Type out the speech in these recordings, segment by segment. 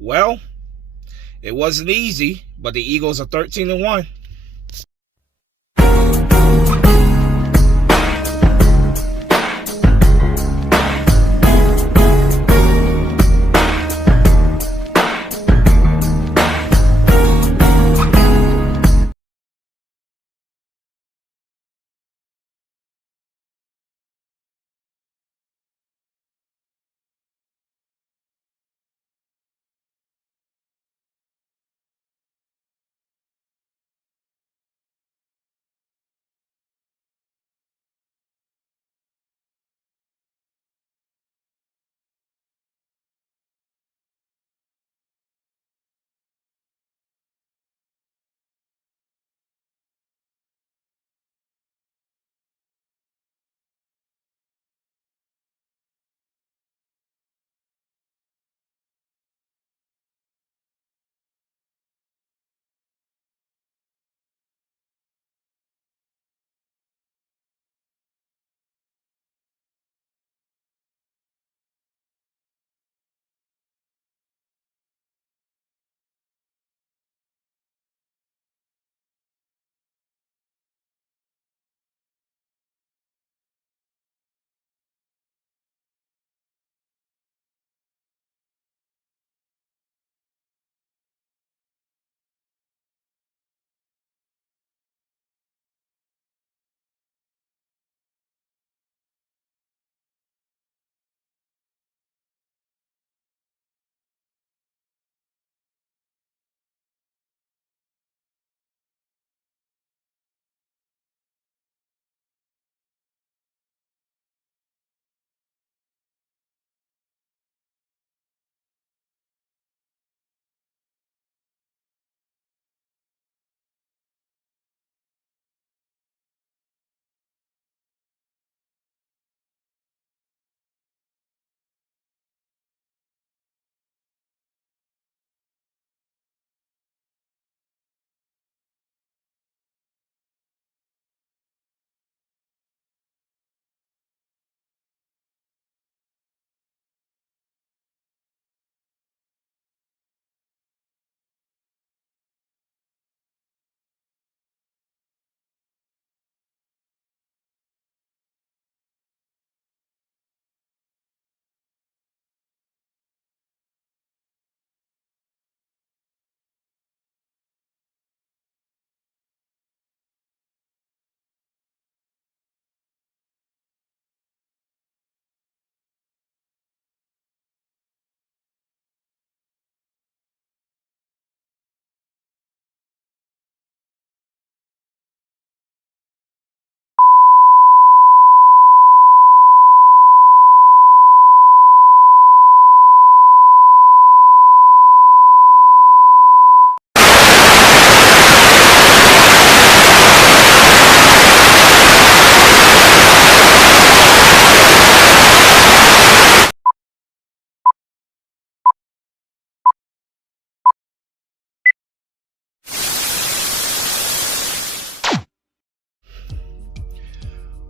Well, it wasn't easy, but the Eagles are 13-1.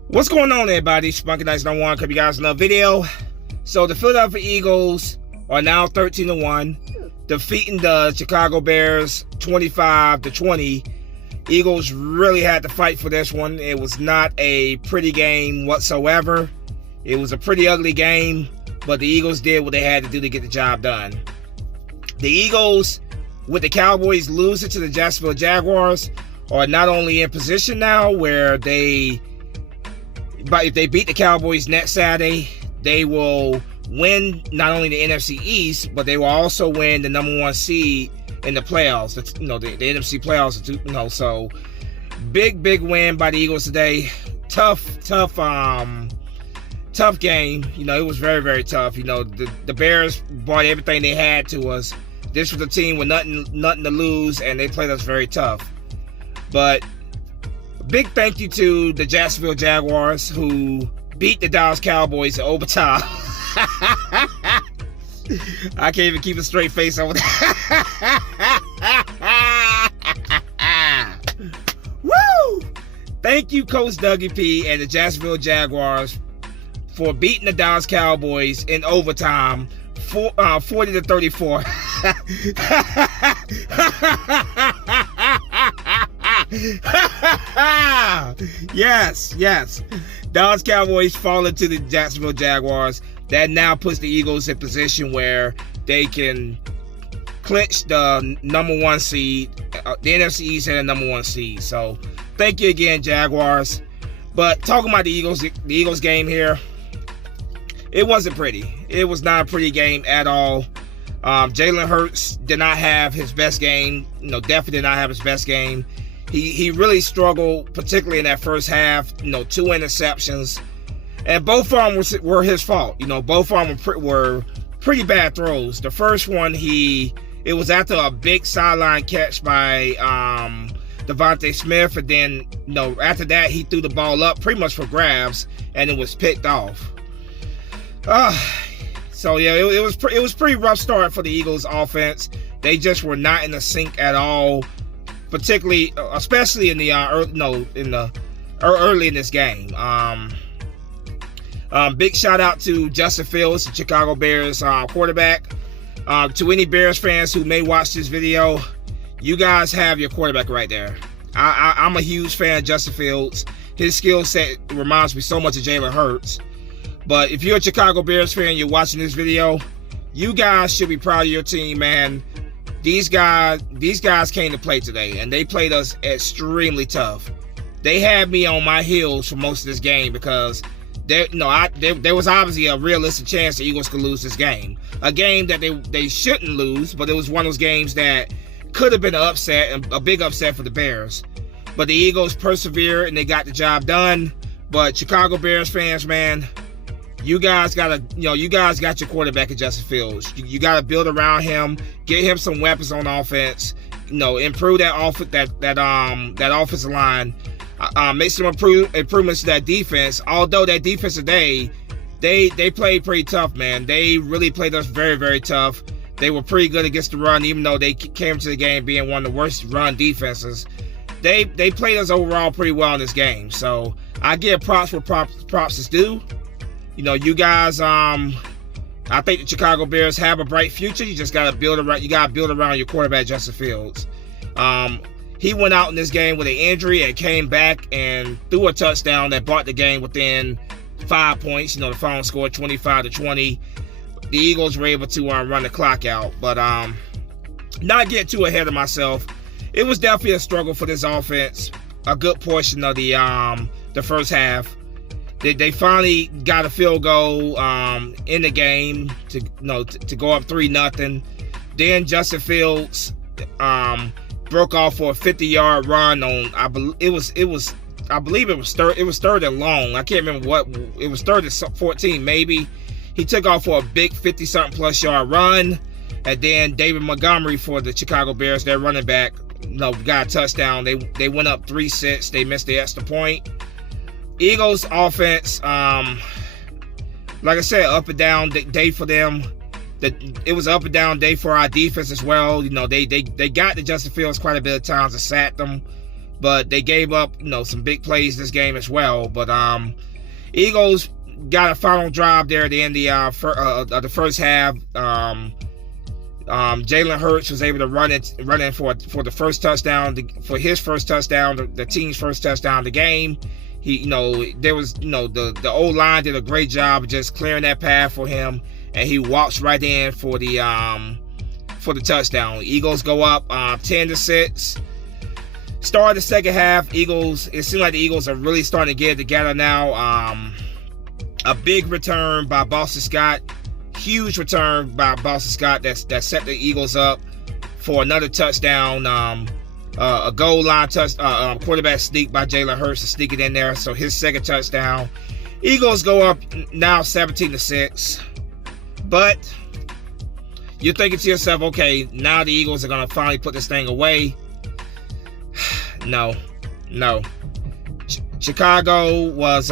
What's going on, everybody? Spunky Nights No One. Come you guys another video. So the Philadelphia Eagles are now 13-1, defeating the Chicago Bears 25-20. Eagles really had to fight for this one. It was not a pretty game whatsoever. It was a pretty ugly game, but the Eagles did what they had to do to get the job done. The Eagles, with the Cowboys losing to the Jacksonville Jaguars, are not only in position now where but if they beat the Cowboys next Saturday, they will win not only the NFC East, but they will also win the #1 seed in the playoffs. The NFC playoffs. So big win by the Eagles today. Tough game. It was very tough. The Bears brought everything they had to us. This was a team with nothing to lose, and they played us very tough. But big thank you to the Jacksonville Jaguars, who beat the Dallas Cowboys in overtime. I can't even keep a straight face over that. Woo! Thank you, Coach Dougie P and the Jacksonville Jaguars, for beating the Dallas Cowboys in overtime, 40-34. Yes. Dallas Cowboys fall into the Jacksonville Jaguars. That now puts the Eagles in position where they can clinch the number 1 seed, the NFC East and the number 1 seed. So thank you again, Jaguars. But talking about the Eagles game here, it wasn't pretty. It was not a pretty game at all. Jalen Hurts did not have his best game. Definitely did not have his best game. He really struggled, particularly in that first half. 2 interceptions, and both of them were his fault. Both of them were pretty bad throws. The first one, it was after a big sideline catch by Devontae Smith, and then after that he threw the ball up pretty much for grabs, and it was picked off. So yeah, it was pretty rough start for the Eagles offense. They just were not in the sync at all, especially in the early in this game. Big shout out to Justin Fields, the Chicago Bears quarterback. To any Bears fans who may watch this video, you guys have your quarterback right there. I'm a huge fan of Justin Fields. His skill set reminds me so much of Jalen Hurts. But if you're a Chicago Bears fan, you're watching this video, you guys should be proud of your team, man. These guys came to play today, and they played us extremely tough. They had me on my heels for most of this game because there was obviously a realistic chance the Eagles could lose this game. A game that they shouldn't lose, but it was one of those games that could have been an upset, a big upset for the Bears. But the Eagles persevered and they got the job done. But Chicago Bears fans, man, you guys got your quarterback in Justin Fields. You got to build around him, get him some weapons on offense. Improve that offensive line. Make some improvements to that defense. Although that defense today, they played pretty tough, man. They really played us very, very tough. They were pretty good against the run, even though they came to the game being one of the worst run defenses. They played us overall pretty well in this game. So I give props where props is due. You guys, I think the Chicago Bears have a bright future. You just gotta build around your quarterback, Justin Fields. He went out in this game with an injury and came back and threw a touchdown that brought the game within 5 points. The final score 25-20. The Eagles were able to run the clock out, but not get too ahead of myself. It was definitely a struggle for this offense. A good portion of the first half. They finally got a field goal in the game to go up 3-0. Then Justin Fields broke off for a 50-yard run on I believe it was third and long. I can't remember what it was, 3rd and 14 maybe. He took off for a big 50-something plus yard run, and then David Montgomery for the Chicago Bears, their running back, got a touchdown. They went up 3-6. They missed the extra point. Eagles offense, like I said, up and down day for them. It was an up and down day for our defense as well. They got to Justin Fields quite a bit of times to sack them, but they gave up some big plays this game as well. But Eagles got a final drive there at the end of the first half. Jalen Hurts was able to run in for the first touchdown, for his first touchdown, the team's first touchdown of the game. There was the old line did a great job of just clearing that path for him, and he walks right in for the touchdown. Eagles go up 10-6. Start of the second half, it seems like the Eagles are really starting to get it together now. A big return by Boston Scott. Huge return by Boston Scott that set the Eagles up for another touchdown. A goal line quarterback sneak by Jalen Hurts to sneak it in there. So his second touchdown. Eagles go up now 17-6. But you're thinking to yourself, okay, now the Eagles are going to finally put this thing away. No. Chicago was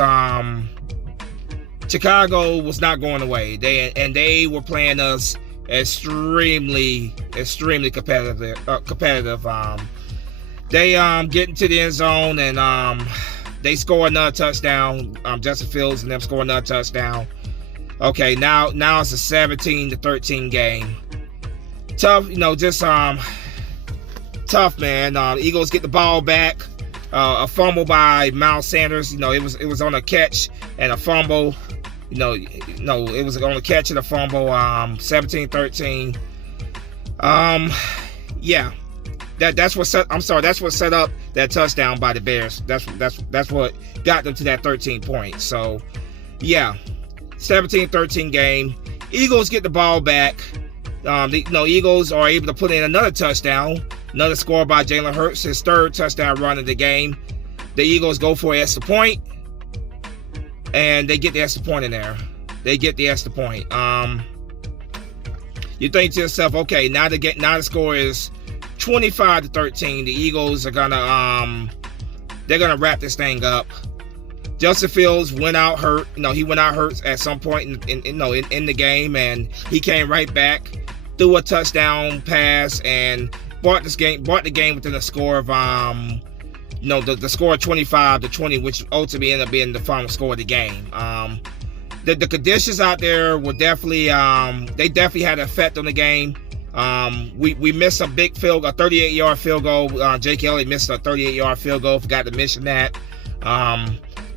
not going away. They were playing us extremely competitive. They get into the end zone and they score another touchdown. Justin Fields and them score another touchdown. Okay, now it's a 17-13 game. Tough, just tough, man. Eagles get the ball back. A fumble by Miles Sanders. It was on a catch and a fumble. It was on a catch and a fumble. 17-13. Yeah. That's what set up that touchdown by the Bears. That's what got them to that 13 points. So, yeah, 17-13 game. Eagles get the ball back. Eagles are able to put in another touchdown, another score by Jalen Hurts, his third touchdown run of the game. The Eagles go for an extra point, and they get the extra point in there. They get the extra point. You think to yourself, okay, now the score is 25-13. The Eagles are gonna wrap this thing up. Justin Fields went out hurt. He went out hurt at some point in the game, and he came right back, threw a touchdown pass, and brought the game within a score of the score of 25-20, which ultimately ended up being the final score of the game. The conditions out there were definitely they definitely had an effect on the game. We missed a big field, a 38-yard field goal. Jake Elliott missed a 38-yard field goal. Forgot to mention that.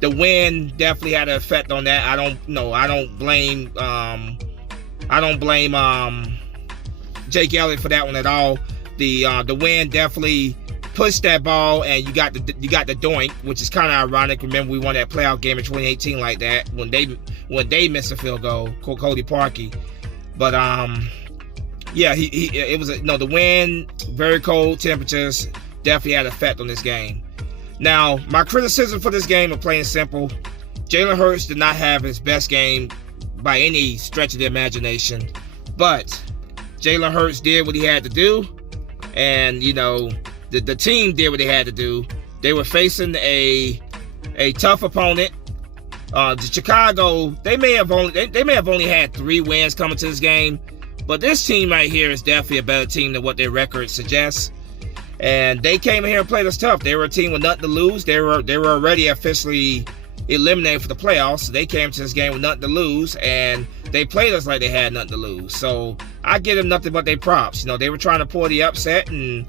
The wind definitely had an effect on that. I don't blame Jake Elliott for that one at all. The wind definitely pushed that ball, and you got the doink, which is kind of ironic. Remember, we won that playoff game in 2018 like that when they missed a field goal, Cody Parkey. But yeah, the wind, very cold temperatures definitely had an effect on this game. Now, my criticism for this game is plain and simple. Jalen Hurts did not have his best game by any stretch of the imagination, but Jalen Hurts did what he had to do, and the team did what they had to do. They were facing a tough opponent. The Chicago, they may have only had 3 wins coming to this game, but this team right here is definitely a better team than what their record suggests. And they came in here and played us tough. They were a team with nothing to lose. They were already officially eliminated for the playoffs. So they came to this game with nothing to lose, and they played us like they had nothing to lose. So I give them nothing but their props. They were trying to pull the upset, and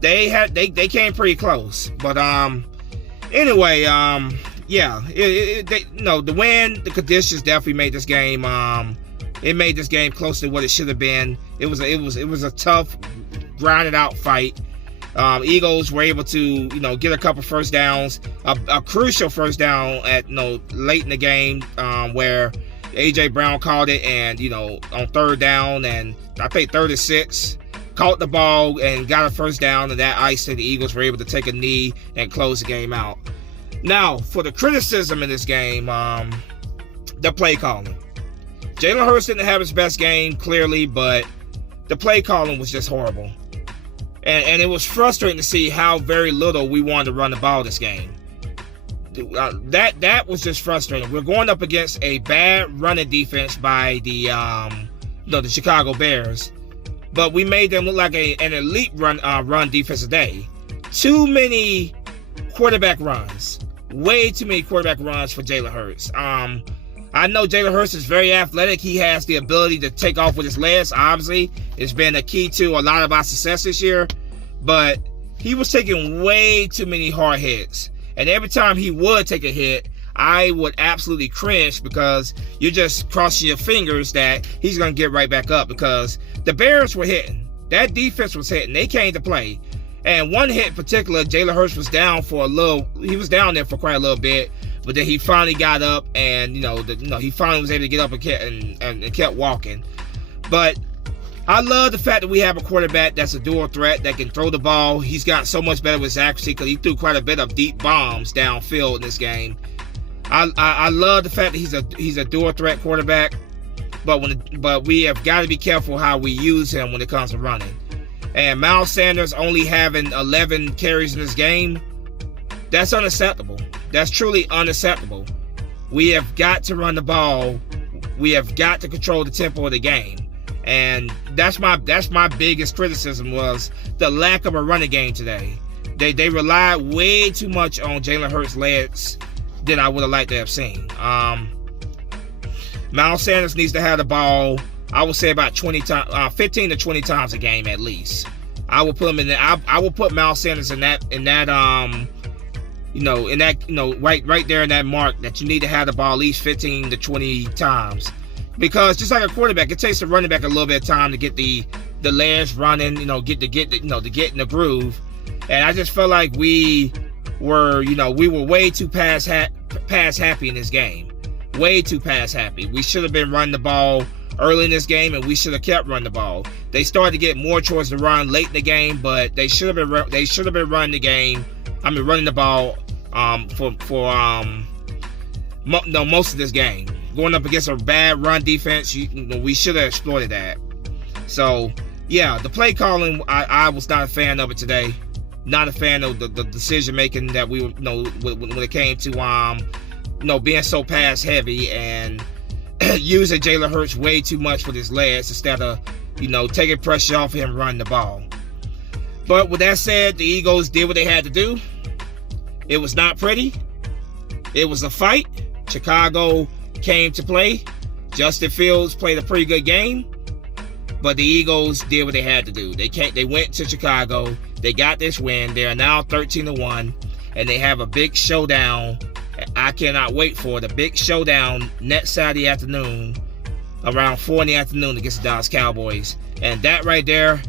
they came pretty close. But anyway, yeah, the wind, the conditions definitely made this game. It made this game close to what it should have been. It was a tough, grinded out fight. Eagles were able to, get a couple first downs, a crucial first down at, late in the game, where AJ Brown caught it, and, on third down, and I think 3rd and 6, caught the ball and got a first down, and that iced it. The Eagles were able to take a knee and close the game out. Now, for the criticism in this game, the play calling. Jalen Hurts didn't have his best game, clearly, but the play calling was just horrible. And it was frustrating to see how very little we wanted to run the ball this game. That was just frustrating. We're going up against a bad running defense by the Chicago Bears, but we made them look like an elite run defense today. Too many quarterback runs. Way too many quarterback runs for Jalen Hurts. I know Jalen Hurts is very athletic. He has the ability to take off with his legs. Obviously, it's been a key to a lot of our success this year. But he was taking way too many hard hits. And every time he would take a hit, I would absolutely cringe, because you're just crossing your fingers that he's going to get right back up, because the Bears were hitting. That defense was hitting. They came to play. And one hit in particular, Jalen Hurts was down he was down there for quite a little bit. But then he finally got up, and he finally was able to get up and kept walking. But I love the fact that we have a quarterback that's a dual threat, that can throw the ball. He's gotten so much better with his accuracy, because he threw quite a bit of deep bombs downfield in this game. I love the fact that he's a dual threat quarterback, but we have got to be careful how we use him when it comes to running. And Miles Sanders only having 11 carries in this game, that's unacceptable. That's truly unacceptable. We have got to run the ball. We have got to control the tempo of the game. And that's my biggest criticism, was the lack of a running game today. they relied way too much on Jalen Hurts' legs than I would have liked to have seen. Miles Sanders needs to have the ball, I would say about 15 to 20 times a game at least. I will put him in there. I will put Miles Sanders in that right there in that mark that you need to have the ball at least 15 to 20 times. Because just like a quarterback, it takes the running back a little bit of time to get the legs running, to get in the groove. And I just felt like we were way too pass happy in this game. Way too pass happy. We should have been running the ball early in this game, and we should have kept running the ball. They started to get more towards the run late in the game, but they should have been running the ball most of this game. Going up against a bad run defense, we should have exploited that. So yeah, the play calling, I was not a fan of it today. Not a fan of the decision making that we when it came to being so pass heavy and using Jalen Hurts way too much with his legs instead of, taking pressure off him running the ball. But with that said, the Eagles did what they had to do. It was not pretty. It was a fight. Chicago came to play. Justin Fields played a pretty good game. But the Eagles did what they had to do. They went to Chicago. They got this win. They are now 13-1. And they have a big showdown. I cannot wait for the big showdown next Saturday afternoon around 4 in the afternoon against the Dallas Cowboys. And that right there,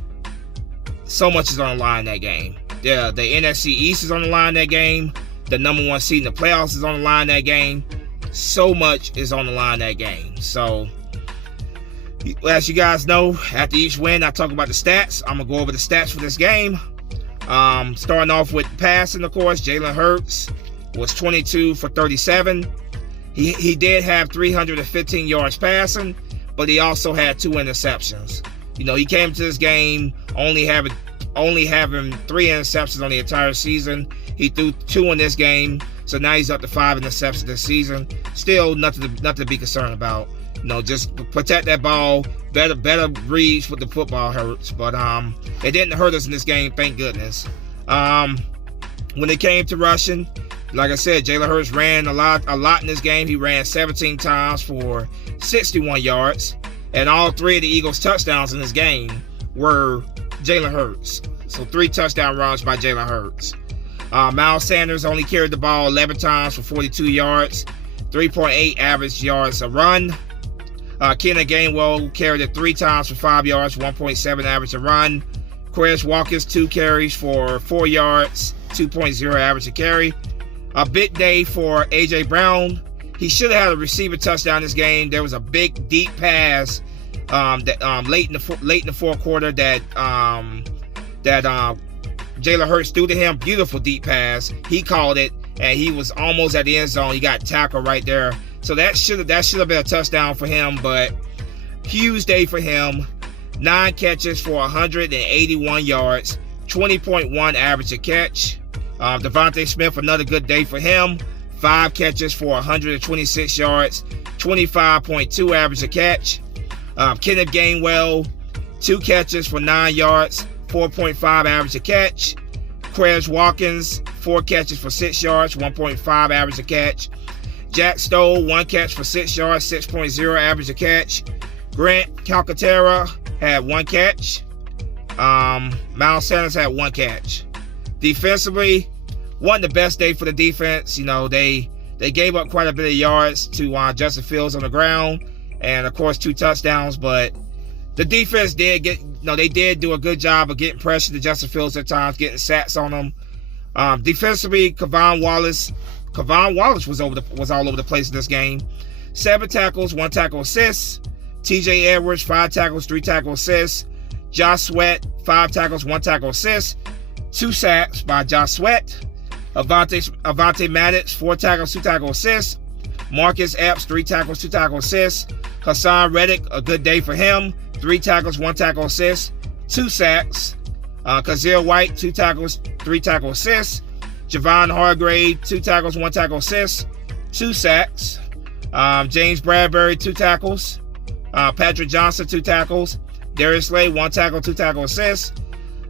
so much is on the line in that game. The NFC East is on the line in that game. The number 1 seed in the playoffs is on the line in that game. So much is on the line in that game. So, as you guys know, after each win, I talk about the stats. I'm going to go over the stats for this game. Starting off with passing, of course, Jalen Hurts was 22 for 37. He did have 315 yards passing, but he also had 2 interceptions. He came to this game only having 3 interceptions on the entire season. He threw 2 in this game, so now he's up to 5 interceptions this season. Still nothing to be concerned about. Just protect that ball. Better reads with the football hurts, but it didn't hurt us in this game, thank goodness. When it came to rushing, like I said, Jalen Hurts ran a lot in this game. He ran 17 times for 61 yards. And all 3 of the Eagles' touchdowns in this game were Jalen Hurts. So 3 touchdown runs by Jalen Hurts. Miles Sanders only carried the ball 11 times for 42 yards. 3.8 average yards a run. Keenan Gainwell carried it 3 times for 5 yards. 1.7 average a run. Quez Watkins 2 carries for 4 yards. 2.0 average a carry. A big day for A.J. Brown. He should have had a receiver touchdown this game. There was a big, deep pass late in the fourth quarter that Jalen Hurts threw to him. Beautiful deep pass. He called it, and he was almost at the end zone. He got tackled right there. So that should have been a touchdown for him, but huge day for him. 9 catches for 181 yards. 20.1 average a catch. Devontae Smith, another good day for him. 5 catches for 126 yards, 25.2 average a catch. Kenneth Gainwell, 2 catches for 9 yards, 4.5 average a catch. Quez Watkins, 4 catches for 6 yards, 1.5 average a catch. Jack Stoll, 1 catch for 6 yards, 6.0 average a catch. Grant Calcaterra had 1 catch. Miles Sanders had 1 catch. Defensively, wasn't the best day for the defense. They gave up quite a bit of yards to Justin Fields on the ground, and of course 2 touchdowns. But the defense did they did do a good job of getting pressure to Justin Fields at times, getting sacks on him. Defensively, Kavon Wallace was all over the place in this game. 7 tackles, 1 tackle assist. T.J. Edwards, 5 tackles, 3 tackle assists. Josh Sweat, 5 tackles, 1 tackle assist. 2 sacks by Josh Sweat. Avonte Maddox, 4 tackles, 2 tackle assists. Marcus Epps, 3 tackles, 2 tackle assists. Hassan Reddick, a good day for him. 3 tackles, 1 tackle assist. 2 sacks. Kazir White, 2 tackles, 3 tackle assists. Javon Hargrave, 2 tackles, 1 tackle assist. 2 sacks. James Bradbury, 2 tackles. Patrick Johnson, 2 tackles. Darius Slay, 1 tackle, 2 tackle assists.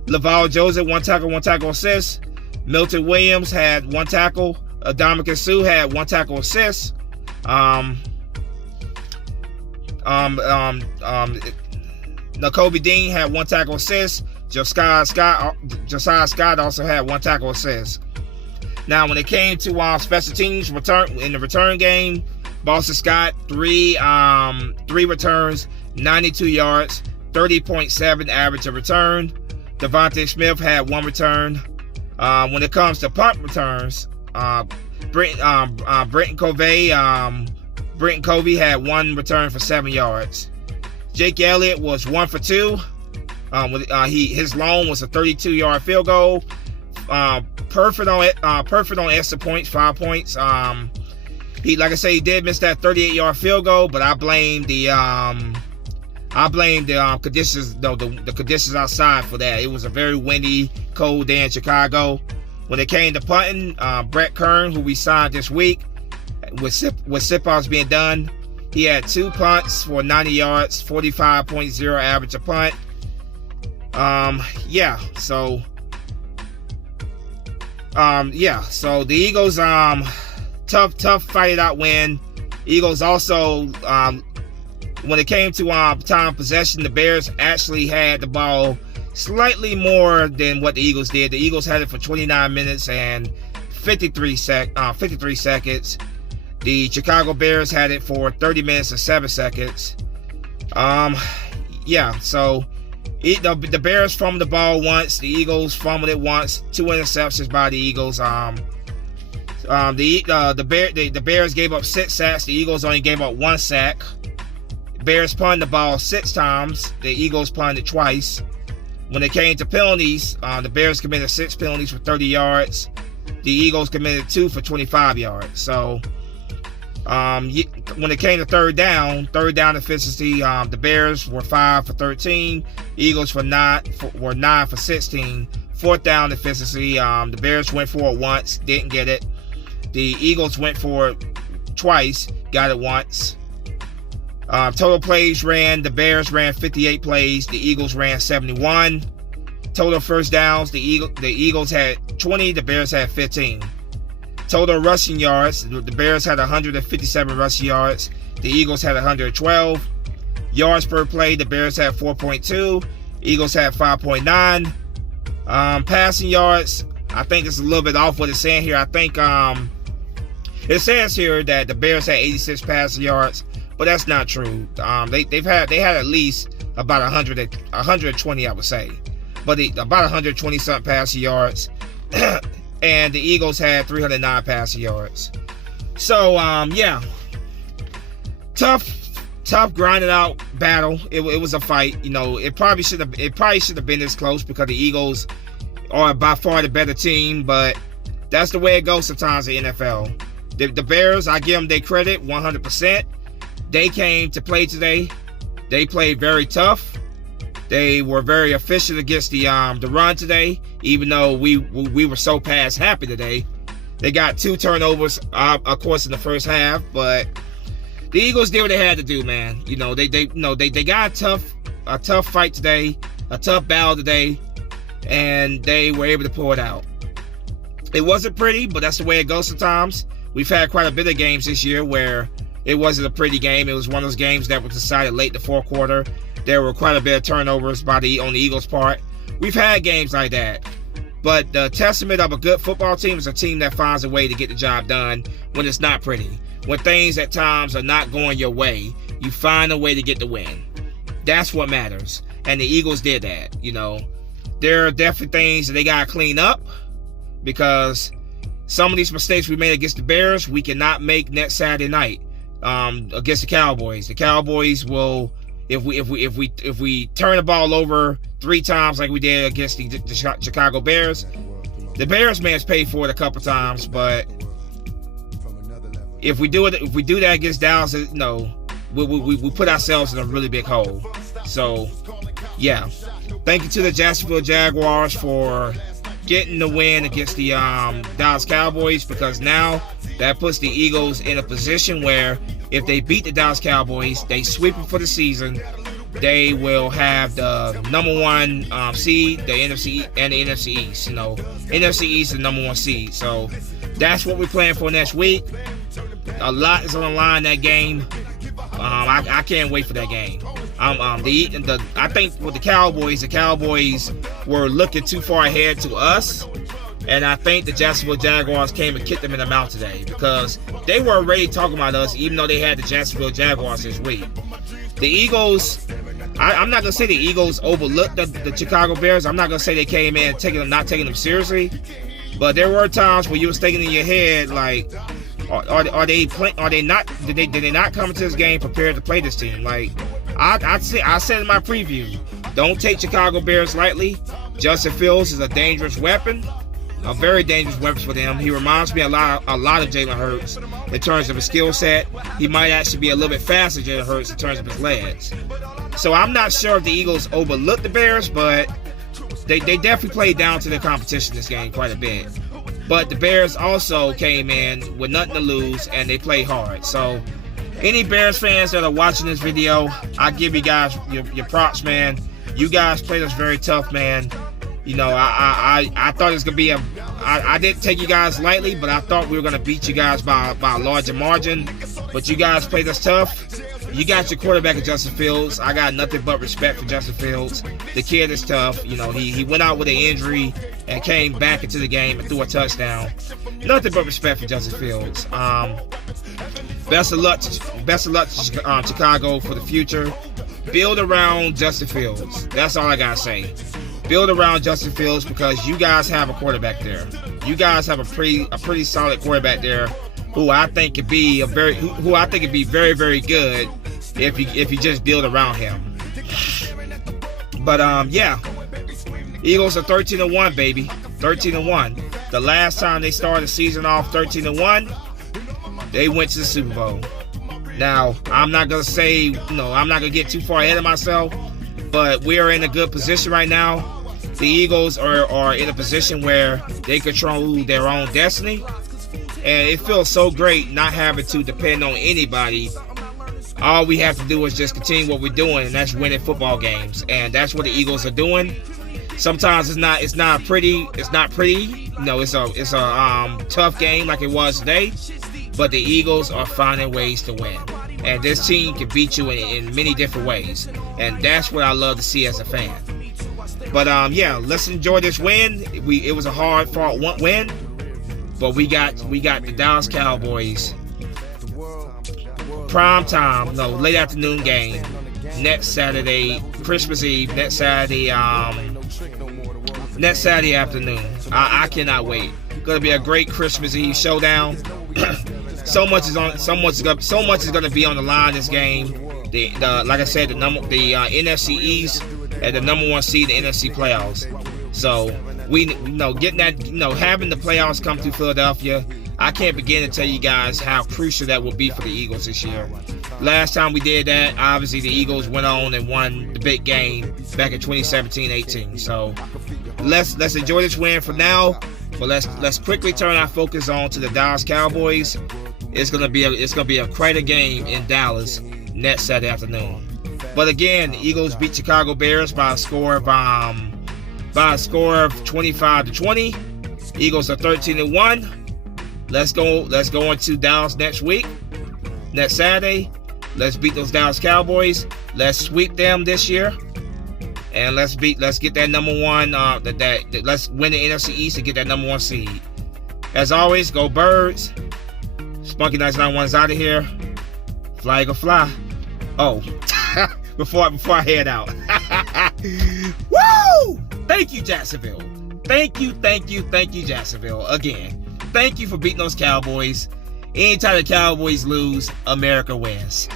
Laval Joseph, 1 tackle, 1 tackle assist. Milton Williams had 1 tackle. Ndamukong Suh had 1 tackle assist. Nakobe Dean had 1 tackle assist. Josiah Scott also had 1 tackle assist. Now, when it came to special teams in the return game, Boston Scott 3 returns, 92 yards, 30.7 average of return. Devontae Smith had 1 return. When it comes to punt returns, Brenton Covey had 1 return for 7 yards. Jake Elliott was 1 for 2. His long was a 32-yard field goal. Perfect on extra points, 5 points. He, like I say, he did miss that 38-yard field goal, but I blame the conditions, the conditions outside for that. It was a very windy, cold day in Chicago. When it came to punting, Brett Kern, who we signed this week, with sit-outs being done, he had 2 punts for 90 yards, 45.0 average a punt. So the Eagles, tough fight it out win. Eagles also, when it came to time possession, the Bears actually had the ball slightly more than what the Eagles did. The Eagles had it for 29 minutes and 53 seconds. The Chicago Bears had it for 30 minutes and 7 seconds. So the Bears fumbled the ball once. The Eagles fumbled it once. 2 interceptions by the Eagles. The Bears gave up 6 sacks. The Eagles only gave up 1 sack. Bears punted the ball 6 times. The Eagles punted twice. When it came to penalties, the Bears committed 6 penalties for 30 yards. The Eagles committed 2 for 25 yards. So, when it came to third down efficiency, the Bears were 5 for 13. The Eagles were 9 for 16. Fourth down efficiency, the Bears went for it once, didn't get it. The Eagles went for it twice, got it once. Total plays ran, the Bears ran 58 plays, the Eagles ran 71. Total first downs, the Eagles had 20, the Bears had 15. Total rushing yards, the Bears had 157 rushing yards, the Eagles had 112. Yards per play, the Bears had 4.2, Eagles had 5.9. Passing yards, I think it's a little bit off what it's saying here. I think it says here that the Bears had 86 passing yards, but that's not true. They had at least about 120, I would say, but about 120 something passing yards, and the Eagles had 309 passing yards. So tough grinding out battle. It was a fight. It probably should have been this close because the Eagles are by far the better team, but that's the way it goes sometimes in the NFL. The Bears, I give them their credit 100%. They came to play today. They played very tough. They were very efficient against the run today, even though we were so past happy today. They got 2 turnovers, of course, in the first half, but the Eagles did what they had to do, man. They got a tough fight today, a tough battle today, and they were able to pull it out. It wasn't pretty, but that's the way it goes sometimes. We've had quite a bit of games this year where it wasn't a pretty game. It was one of those games that was decided late in the fourth quarter. There were quite a bit of turnovers on the Eagles' part. We've had games like that. But the testament of a good football team is a team that finds a way to get the job done when it's not pretty. When things at times are not going your way, you find a way to get the win. That's what matters. And the Eagles did that. There are definitely things that they got to clean up, because some of these mistakes we made against the Bears, we cannot make next Saturday night against the Cowboys. The Cowboys will, if we turn the ball over 3 times like we did against the Chicago Bears, the Bears may have paid for it a couple times, but if we do that against Dallas, we put ourselves in a really big hole. So, yeah. Thank you to the Jacksonville Jaguars for getting the win against the Dallas Cowboys, because now that puts the Eagles in a position where if they beat the Dallas Cowboys, they sweep them for the season. they will have the number 1 seed, the NFC and the NFC East. You know, NFC East is the number 1 seed. So that's what we're playing for next week. A lot is on the line that game. I can't wait for that game. I think with the Cowboys were looking too far ahead to us, and I think the Jacksonville Jaguars came and kicked them in the mouth today because they were already talking about us, even though they had the Jacksonville Jaguars this week. The Eagles, I'm not gonna say the Eagles overlooked the Chicago Bears. I'm not gonna say they came in not taking them seriously, but there were times where you was thinking in your head like, are they not? Did they not come into this game prepared to play this team? Like I said in my preview, don't take Chicago Bears lightly. Justin Fields is a dangerous weapon, a very dangerous weapon for them. He reminds me a lot of Jalen Hurts in terms of his skill set. He might actually be a little bit faster than Jalen Hurts in terms of his legs. So I'm not sure if the Eagles overlooked the Bears, but they definitely played down to the competition this game quite a bit. But the Bears also came in with nothing to lose, and they played hard. So any Bears fans that are watching this video, I give you guys your props, man. You guys played us very tough, man. You know, I thought it was going to be I didn't take you guys lightly, but I thought we were going to beat you guys by a larger margin. But you guys played us tough. You got your quarterback at Justin Fields. I got nothing but respect for Justin Fields. The kid is tough. You know, he went out with an injury and came back into the game and threw a touchdown. Nothing but respect for Justin Fields. Best of luck to Chicago for the future. Build around Justin Fields. That's all I gotta say. Build around Justin Fields because you guys have a quarterback there. You guys have a pretty solid quarterback there, who I think could be very, very good if you just build around him. But yeah, Eagles are 13-1, baby. 13-1. The last time they started the season off 13-1, they went to the Super Bowl. Now, I'm not gonna say, I'm not gonna get too far ahead of myself, but we are in a good position right now. The Eagles are in a position where they control their own destiny, and it feels so great not having to depend on anybody. All we have to do is just continue what we're doing, and that's winning football games, and that's what the Eagles are doing. Sometimes it's not pretty. It's a tough game like it was today, but the Eagles are finding ways to win, and this team can beat you in many different ways, and that's what I love to see as a fan. But yeah, let's enjoy this win. It was a hard-fought win, but we got the Dallas Cowboys prime time, late afternoon game next Saturday, Christmas Eve, next Saturday afternoon. I cannot wait. Gonna be a great Christmas Eve showdown. So much is gonna be on the line this game. Like I said, the NFC East and the number 1 seed in the NFC playoffs. So getting that, having the playoffs come through Philadelphia, I can't begin to tell you guys how crucial that will be for the Eagles this year. Last time we did that, obviously the Eagles went on and won the big game back in 2017-18. So let's enjoy this win for now. But let's quickly turn our focus on to the Dallas Cowboys. It's gonna be quite a game in Dallas next Saturday afternoon. But again, the Eagles beat Chicago Bears by a score of 25-20. Eagles are 13-1. Let's go into Dallas next Saturday. Let's beat those Dallas Cowboys. Let's sweep them this year, and let's get that number 1. Let's win the NFC East and get that number 1 seed. As always, go Birds. Spunky Nice 91 is out of here. Fly Eagle Fly. Oh, before I head out. Woo! Thank you, Jacksonville. Thank you, Jacksonville. Again, thank you for beating those Cowboys. Anytime the Cowboys lose, America wins.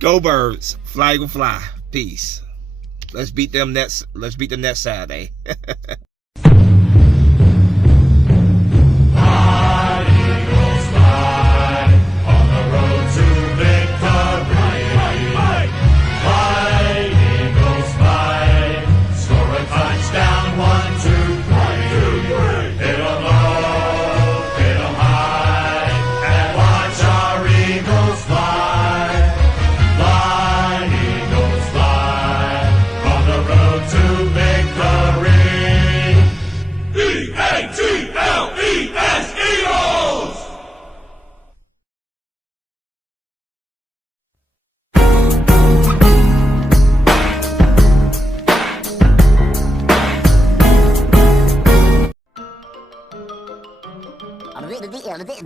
Go Birds. Fly Eagle Fly. Peace. Let's beat them next Saturday. Down 1, 2, 3. Hit 'em all.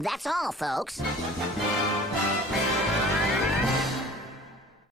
That's all, folks.